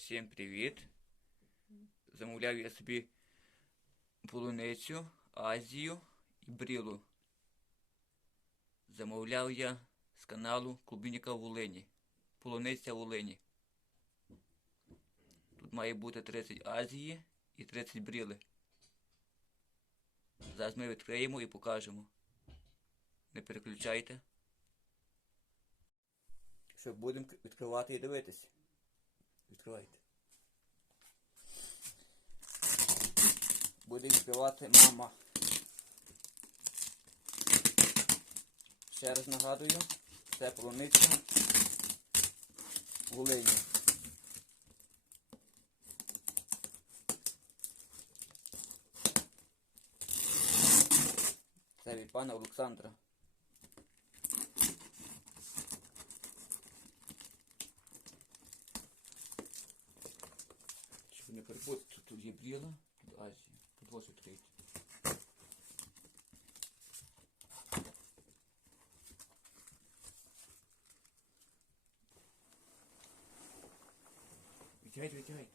Всім привіт! Замовляв я собі полуницю, Азію і брілу. Замовляв я з каналу Клубніка Волині. Полуниця Волині. Тут має бути 30 Азії і 30 бріли. Зараз ми відкриємо і покажемо. Не переключайте. Що будемо відкривати і дивитись. Відкривайте. Буде відкривати мама. Ще раз нагадую, це полуниця Волині. Це від пана Олександра. Щоб не перепутати, тут є бріла, тут Азія. Тут ось відкрити. Витягайте, витягайте.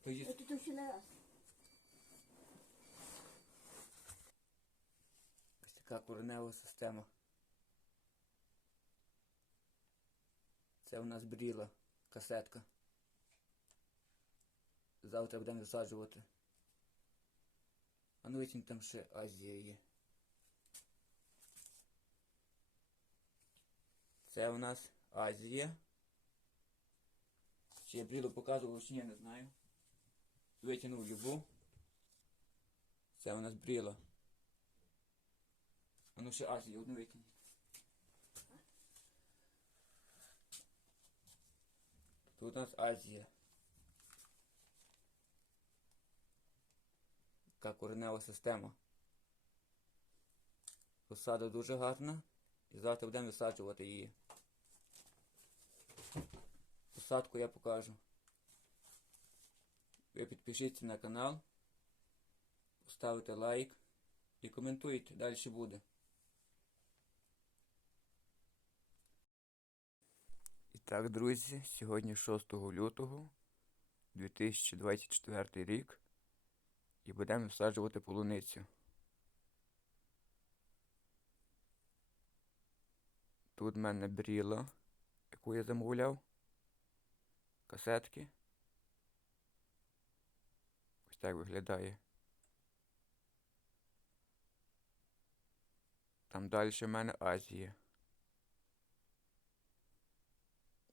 То є Это тут еще на раз. ось така коренева система. Це у нас бріла, касетка. Завтра будемо висаджувати. А ну витягнь там ще Азія є. Це у нас Азія. Чи я брілу показував, чи ні, не знаю. Витягнув любу. Це у нас бріла. А ну ще Азію одну викинь. Тут у нас Азія. Така коренева система. Посада дуже гарна. І завтра будемо висаджувати її. Посадку я покажу. Ви підпишіться на канал, поставите лайк і коментуйте, далі буде. Так, друзі, сьогодні 6 лютого 2024 рік і будемо всаджувати полуницю. Тут в мене бріла, яку я замовляв. Касетки. Ось так виглядає. Там далі в мене Азія.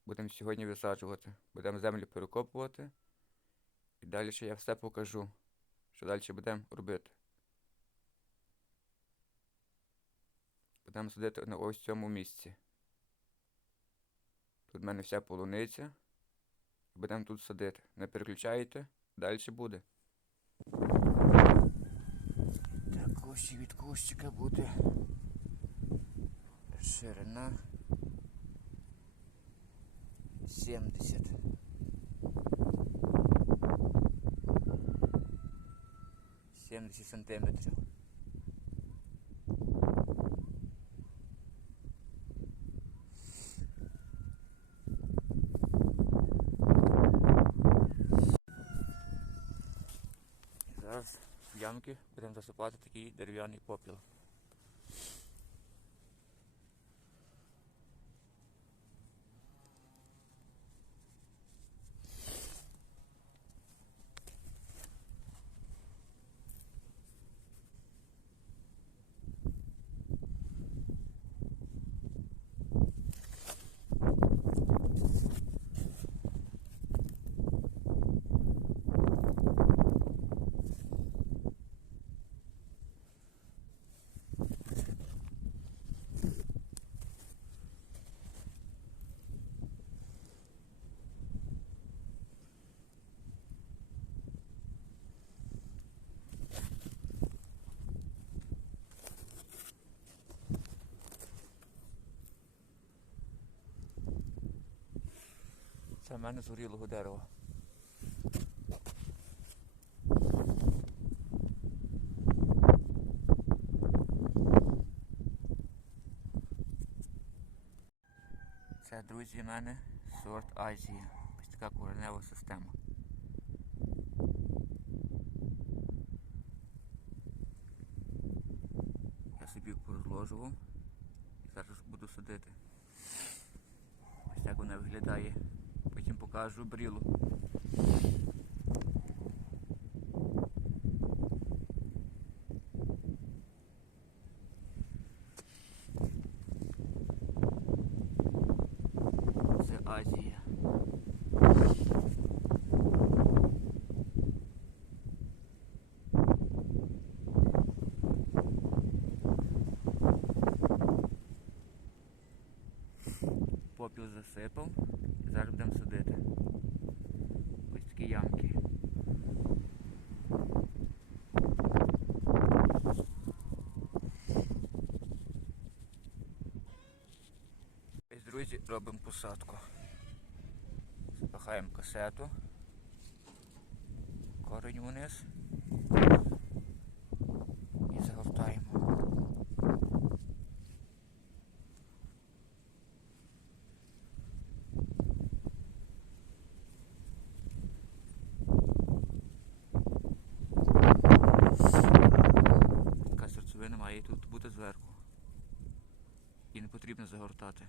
Будемо сьогодні висаджувати. Будемо землю перекопувати. І далі ще я все покажу, що далі будемо робити. Будемо садити на ось цьому місці. Тут в мене вся полуниця. Будемо тут садити. Не переключайте, далі буде. Так, ось і від кущика буде ширина 70. Сімдесят сантиметрів. Зараз ямки будемо засипати такий дерев'яний попіл. Це в мене згорілого дерева. Це, друзі, в мене сорт Азії. Ось така коренева система. Я собі порозложував і зараз буду садити. Ось так вона виглядає. Потім покажу брілу. Це Азія. Попіл засипав і зараз будемо садити. Ось такі ямки. Ось, друзі, робимо посадку. Запихаємо касету. Корень вниз. І загортаємо. Така серцевина має тут бути зверху. І не потрібно загортати.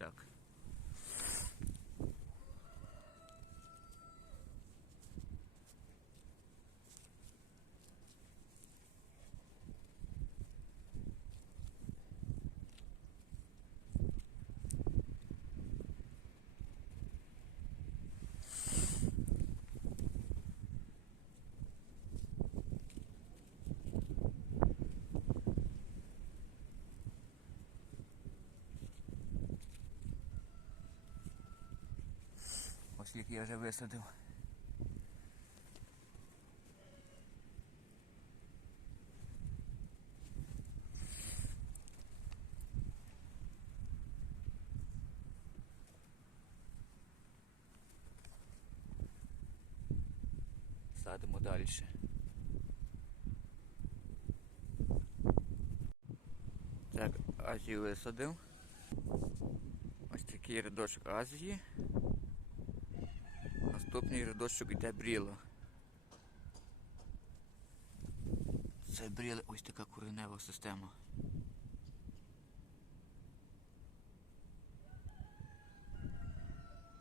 Ось скільки я вже висадив. Садимо далі. Так, Азію висадив. Ось такий рядочок Азії. Наступний рядочок йде бріла. Це бріла ось така коренева система.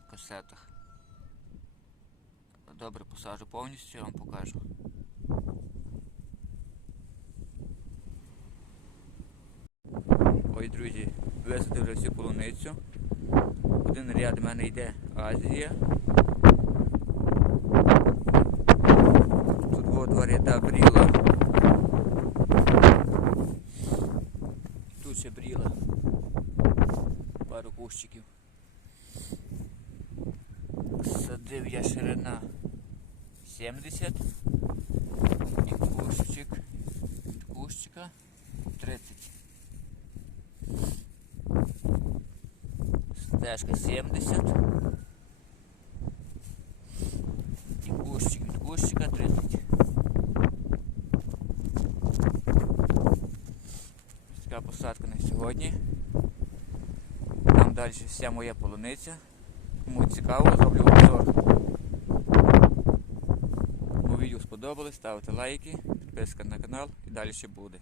В касетах. Добре посаджу повністю, я вам покажу. Ой, друзі, висадив вже всю полуницю. Один ряд в мене йде Азія. Тут було бріла. Тут ще бріла. Пару кущиків. Садив я ширина 70 і кущик кущика 30. Стежка 70. І кущик від кущика 30. Така посадка на сьогодні. Там далі вся моя полуниця. Кому цікаво, зроблю обзор. Кому відео сподобалось, ставте лайки, підписка на канал і далі ще буде.